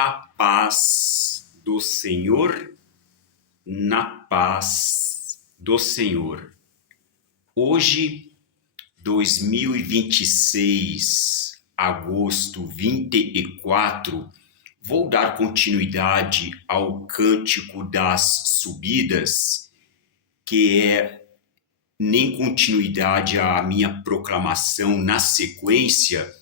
A paz do Senhor, na paz do Senhor. Hoje, 2026, agosto 24, vou dar continuidade ao Cântico das Subidas, que é nem continuidade à minha proclamação na sequência,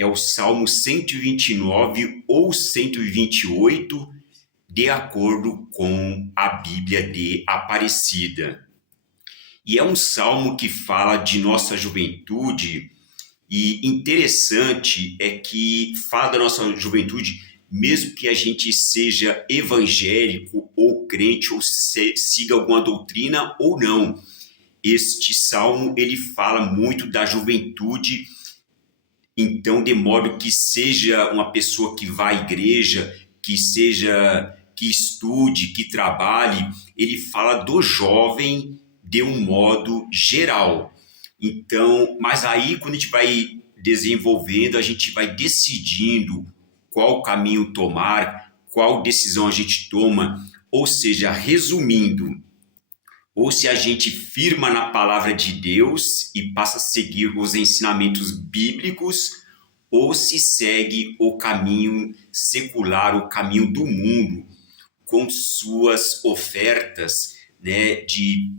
é o Salmo 129 ou 128, de acordo com a Bíblia de Aparecida. E é um salmo que fala de nossa juventude, e interessante é que fala da nossa juventude, mesmo que a gente seja evangélico ou crente, ou siga alguma doutrina ou não. Este salmo, ele fala muito da juventude. Então, de modo que seja uma pessoa que vá à igreja, que estude, que trabalhe, ele fala do jovem de um modo geral. Então, mas aí quando a gente vai desenvolvendo, a gente vai decidindo qual caminho tomar, qual decisão a gente toma, ou seja, resumindo, ou se a gente firma na palavra de Deus e passa a seguir os ensinamentos bíblicos, ou se segue o caminho secular, o caminho do mundo, com suas ofertas, né, de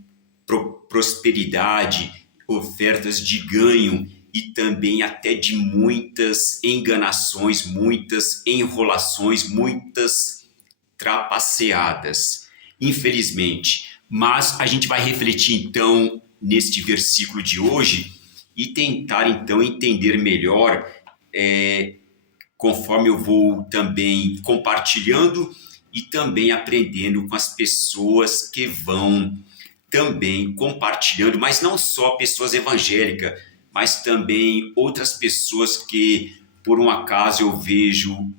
prosperidade, ofertas de ganho e também até de muitas enganações, muitas enrolações, muitas trapaceadas, infelizmente. Mas a gente vai refletir então neste versículo de hoje e tentar então entender melhor, conforme eu vou também compartilhando e também aprendendo com as pessoas que vão também compartilhando, mas não só pessoas evangélicas, mas também outras pessoas que por um acaso eu vejo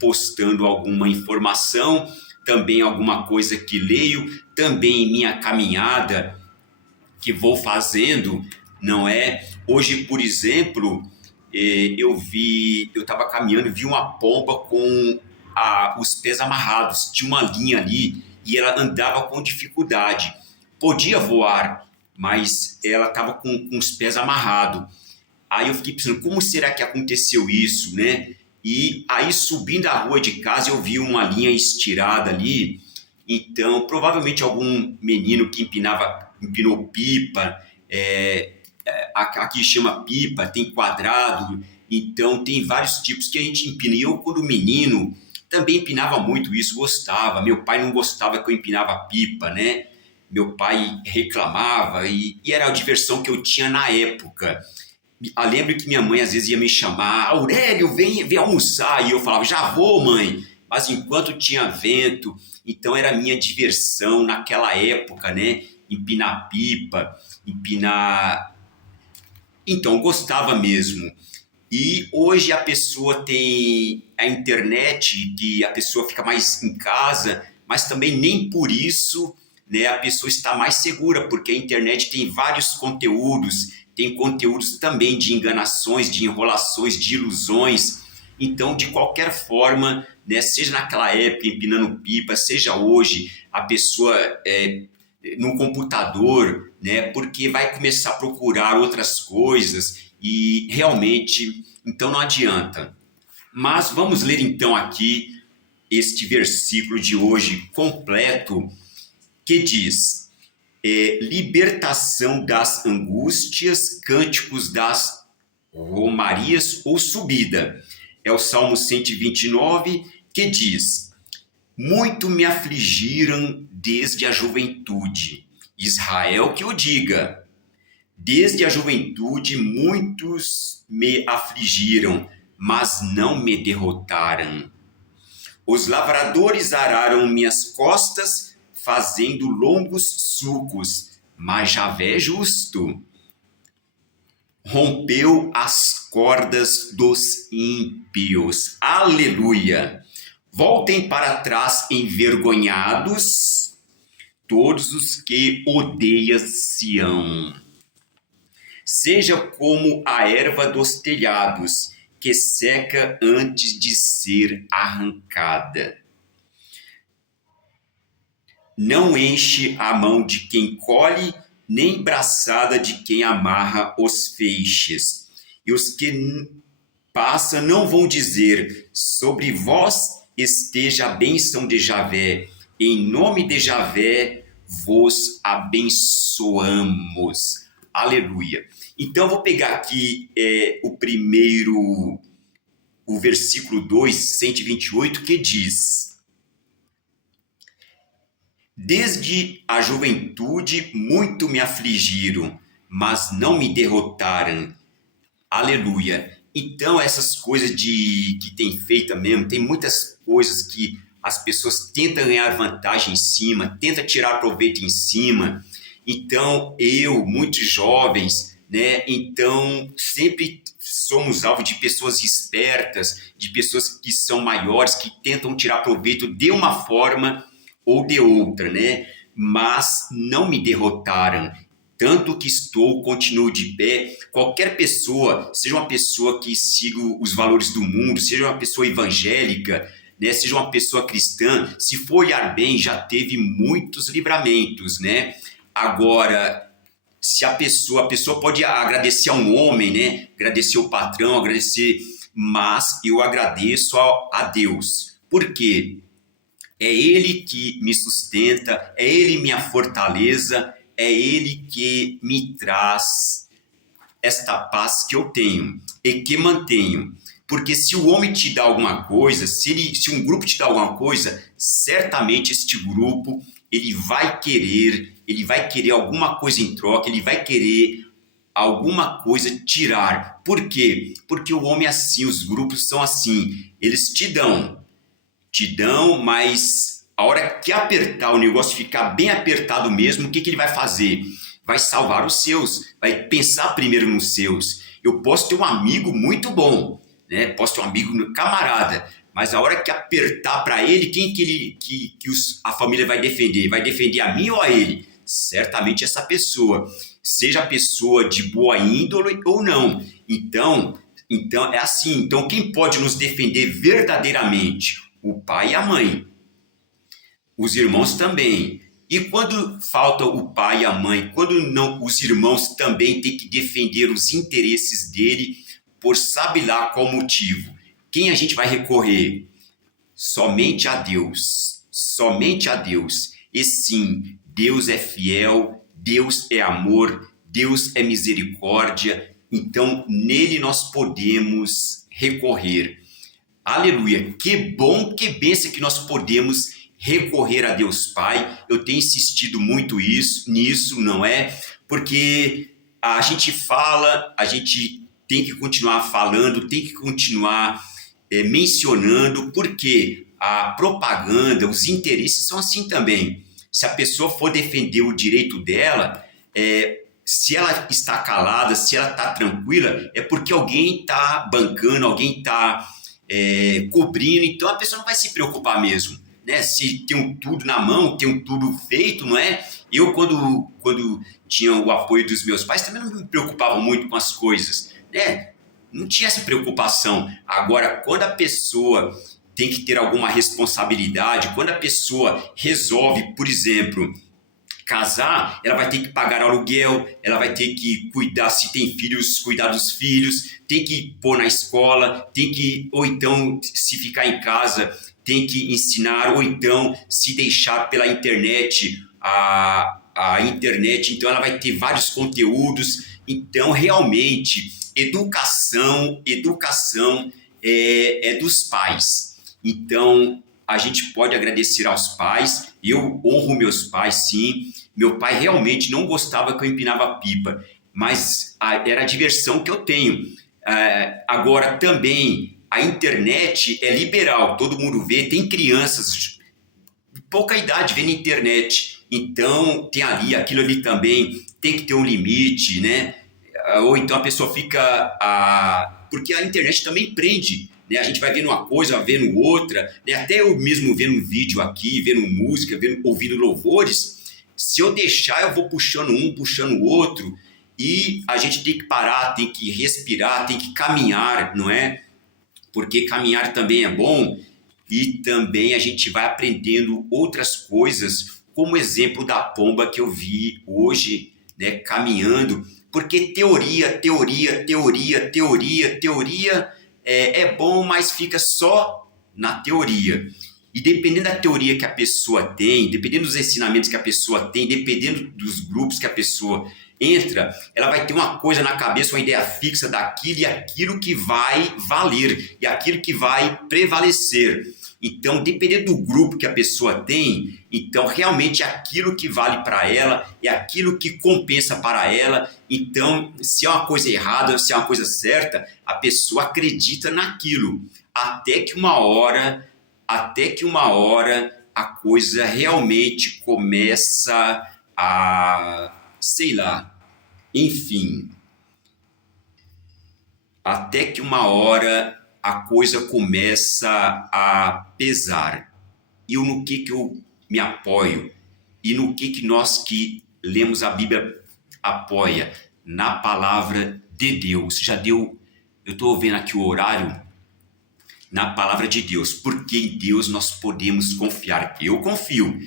postando alguma informação, também alguma coisa que leio, também em minha caminhada que vou fazendo, não é? Hoje, por exemplo, eu estava caminhando e vi uma pomba com os pés amarrados, tinha uma linha ali e ela andava com dificuldade. Podia voar, mas ela estava com os pés amarrados. Aí eu fiquei pensando, como será que aconteceu isso, né? E aí, subindo a rua de casa, eu vi uma linha estirada ali. Então, provavelmente algum menino que empinou pipa, aqui chama pipa, tem quadrado, então tem vários tipos que a gente empina. E eu, quando menino, também empinava muito isso, gostava. Meu pai não gostava que eu empinava pipa, né? Meu pai reclamava e era a diversão que eu tinha na época. Eu lembro que minha mãe às vezes ia me chamar, Aurélio, vem almoçar, e eu falava, já vou, mãe. Mas enquanto tinha vento, então era a minha diversão naquela época, né? Empinar pipa, empinar... Então, gostava mesmo. E hoje a pessoa tem a internet, que a pessoa fica mais em casa, mas também nem por isso, né, a pessoa está mais segura, porque a internet tem vários conteúdos, tem conteúdos também de enganações, de enrolações, de ilusões. Então, de qualquer forma, né, seja naquela época empinando pipa, seja hoje a pessoa no computador, né, porque vai começar a procurar outras coisas e realmente, então não adianta. Mas vamos ler então aqui este versículo de hoje completo, que diz: libertação das angústias, cânticos das romarias ou subida. É o Salmo 129, que diz: muito me afligiram desde a juventude. Israel que o diga. Desde a juventude muitos me afligiram, mas não me derrotaram. Os lavradores araram minhas costas, fazendo longos sulcos, mas Javé justo rompeu as cordas dos ímpios. Aleluia! Voltem para trás envergonhados, todos os que odeiam Sião. Seja como a erva dos telhados, que seca antes de ser arrancada. Não enche a mão de quem colhe, nem braçada de quem amarra os feixes. E os que passam não vão dizer: sobre vós esteja a bênção de Javé. Em nome de Javé vos abençoamos. Aleluia. Então, vou pegar aqui o versículo 2, 128, que diz: desde a juventude muito me afligiram, mas não me derrotaram. Aleluia. Então, essas coisas que tem feito mesmo, tem muitas coisas que as pessoas tentam ganhar vantagem em cima, tentam tirar proveito em cima. Então, muitos jovens, né? Então, sempre somos alvo de pessoas espertas, de pessoas que são maiores, que tentam tirar proveito de uma forma ou de outra, né? Mas não me derrotaram. Tanto que continuo de pé. Qualquer pessoa, seja uma pessoa que siga os valores do mundo, seja uma pessoa evangélica, né, seja uma pessoa cristã, se for olhar bem, já teve muitos livramentos, né? Agora, se a pessoa pode agradecer a um homem, né? Agradecer o patrão, agradecer, mas eu agradeço a Deus. Por quê? É Ele que me sustenta, é Ele minha fortaleza, é Ele que me traz esta paz que eu tenho e que mantenho. Porque se o homem te dá alguma coisa, se um grupo te dá alguma coisa, certamente este grupo ele vai querer alguma coisa em troca, ele vai querer alguma coisa tirar. Por quê? Porque o homem é assim, os grupos são assim, eles te dão, mas a hora que apertar, o negócio ficar bem apertado mesmo, o que ele vai fazer? Vai salvar os seus, vai pensar primeiro nos seus. Eu posso ter um amigo muito bom, né? Posso ter um amigo camarada, mas a hora que apertar para ele, quem a família vai defender? Vai defender a mim ou a ele? Certamente essa pessoa, seja a pessoa de boa índole ou não. Então é assim. Então quem pode nos defender verdadeiramente? O pai e a mãe. Os irmãos também. E quando falta o pai e a mãe, quando não, os irmãos também têm que defender os interesses dele por sabe lá qual motivo. Quem a gente vai recorrer? Somente a Deus. Somente a Deus. E sim, Deus é fiel, Deus é amor, Deus é misericórdia. Então, nele nós podemos recorrer. Aleluia. Que bom, que bênção que nós podemos recorrer a Deus Pai. Eu tenho insistido muito nisso, não é? Porque a gente fala, a gente tem que continuar falando, tem que continuar mencionando, porque a propaganda, os interesses são assim também. Se a pessoa for defender o direito dela, se ela está calada, se ela está tranquila, é porque alguém está bancando, alguém está cobrindo, então a pessoa não vai se preocupar mesmo, né? Se tem tudo na mão, tem tudo feito, não é? Eu, quando tinha o apoio dos meus pais, também não me preocupava muito com as coisas, né? Não tinha essa preocupação. Agora, quando a pessoa tem que ter alguma responsabilidade, quando a pessoa resolve, por exemplo, casar, ela vai ter que pagar aluguel, ela vai ter que cuidar, se tem filhos, cuidar dos filhos, tem que pôr na escola, ou então, se ficar em casa, tem que ensinar, ou então, se deixar pela internet, a internet, então ela vai ter vários conteúdos. Então, realmente, educação é dos pais. Então, a gente pode agradecer aos pais. Eu honro meus pais, sim. Meu pai realmente não gostava que eu empinava pipa, mas era a diversão que eu tenho. Agora, também, a internet é liberal, todo mundo vê, tem crianças de pouca idade vendo internet. Então, tem aquilo ali também, tem que ter um limite, né? Ou então a pessoa fica... Porque a internet também prende, né? A gente vai vendo uma coisa, vai vendo outra, né? Até eu mesmo vendo um vídeo aqui, vendo música, ouvindo louvores, se eu deixar, eu vou puxando um, puxando o outro, e a gente tem que parar, tem que respirar, tem que caminhar, não é? porque caminhar também é bom e também a gente vai aprendendo outras coisas, como o exemplo da pomba que eu vi hoje, né, caminhando, porque teoria é bom, mas fica só na teoria. E dependendo da teoria que a pessoa tem, dependendo dos ensinamentos que a pessoa tem, dependendo dos grupos que a pessoa entra, ela vai ter uma coisa na cabeça, uma ideia fixa daquilo e aquilo que vai valer, e aquilo que vai prevalecer. Então, dependendo do grupo que a pessoa tem, então realmente é aquilo que vale para ela, é aquilo que compensa para ela. Então, se é uma coisa errada, se é uma coisa certa, a pessoa acredita naquilo, até que uma hora a coisa realmente começa a, sei lá, enfim, até que uma hora a coisa começa a pesar. E no que eu me apoio? E no que nós que lemos a Bíblia apoia? Na palavra de Deus. Já deu, eu estou vendo aqui o horário, na palavra de Deus, porque em Deus nós podemos confiar. Eu confio.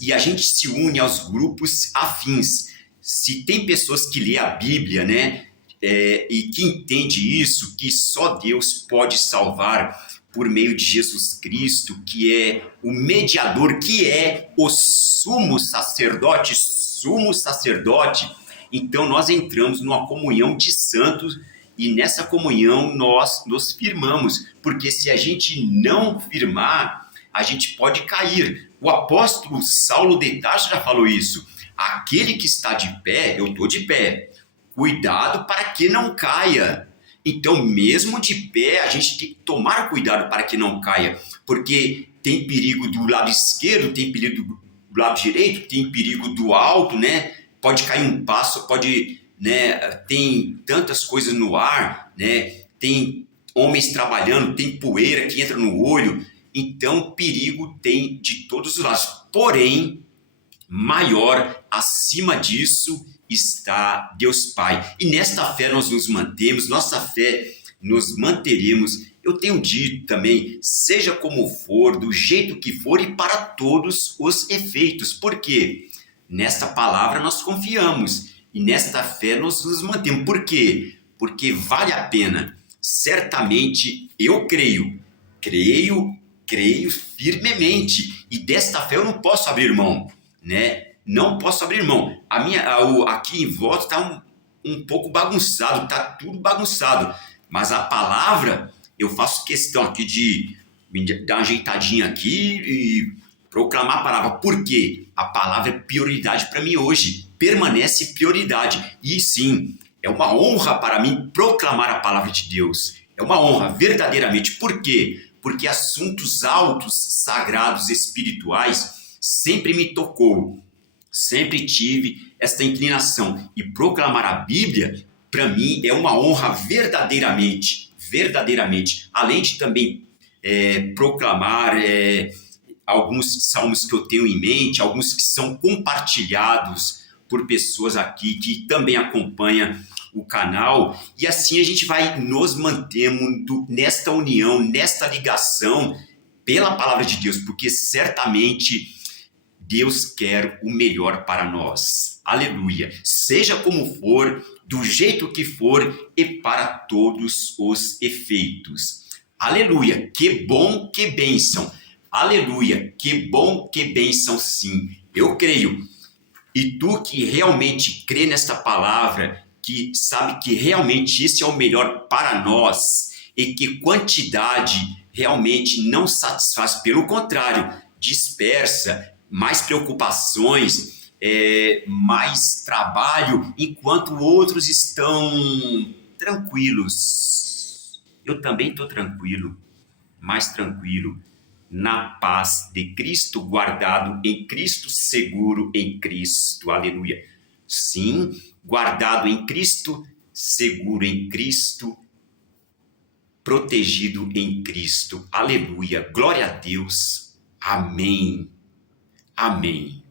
E a gente se une aos grupos afins. Se tem pessoas que lê a Bíblia, né, e que entende isso, que só Deus pode salvar por meio de Jesus Cristo, que é o mediador, que é o sumo sacerdote, então nós entramos numa comunhão de santos e nessa comunhão nós nos firmamos, porque se a gente não firmar, a gente pode cair. O apóstolo Saulo de Tarso já falou isso. Aquele que está de pé, eu estou de pé. Cuidado para que não caia. Então, mesmo de pé, a gente tem que tomar cuidado para que não caia, porque tem perigo do lado esquerdo, tem perigo do lado direito, tem perigo do alto, né? Pode cair um passo, pode, né? Tem tantas coisas no ar, né? Tem homens trabalhando, tem poeira que entra no olho, então perigo tem de todos os lados. Porém, maior, acima disso, está Deus Pai. E nesta fé nós nos mantemos, nossa fé nos manteremos. Eu tenho dito também, seja como for, do jeito que for e para todos os efeitos. Por quê? Nesta palavra nós confiamos e nesta fé nós nos mantemos. Por quê? Porque vale a pena. Certamente eu creio firmemente e desta fé eu não posso abrir mão, né? Não posso abrir mão. Aqui em volta está um pouco bagunçado, está tudo bagunçado. Mas a palavra, eu faço questão aqui de dar uma ajeitadinha aqui e proclamar a palavra. Por quê? A palavra é prioridade para mim hoje. Permanece prioridade. E sim, é uma honra para mim proclamar a palavra de Deus. É uma honra, verdadeiramente. Por quê? Porque assuntos altos, sagrados, espirituais, sempre me tocou. Sempre tive esta inclinação. E proclamar a Bíblia, para mim, é uma honra verdadeiramente. Além de também proclamar alguns salmos que eu tenho em mente, alguns que são compartilhados por pessoas aqui que também acompanham o canal. E assim a gente vai nos mantendo nesta união, nesta ligação pela palavra de Deus, porque certamente Deus quer o melhor para nós. Aleluia. Seja como for, do jeito que for e para todos os efeitos. Aleluia. Que bom, que bênção. Aleluia. Que bom, que bênção, sim. Eu creio. E tu que realmente crê nesta palavra, que sabe que realmente esse é o melhor para nós e que quantidade realmente não satisfaz, pelo contrário, dispersa, mais preocupações, mais trabalho, enquanto outros estão tranquilos. Eu também estou tranquilo, mais tranquilo, na paz de Cristo, guardado em Cristo, seguro em Cristo. Aleluia. Sim, guardado em Cristo, seguro em Cristo, protegido em Cristo. Aleluia. Glória a Deus. Amém. Amém.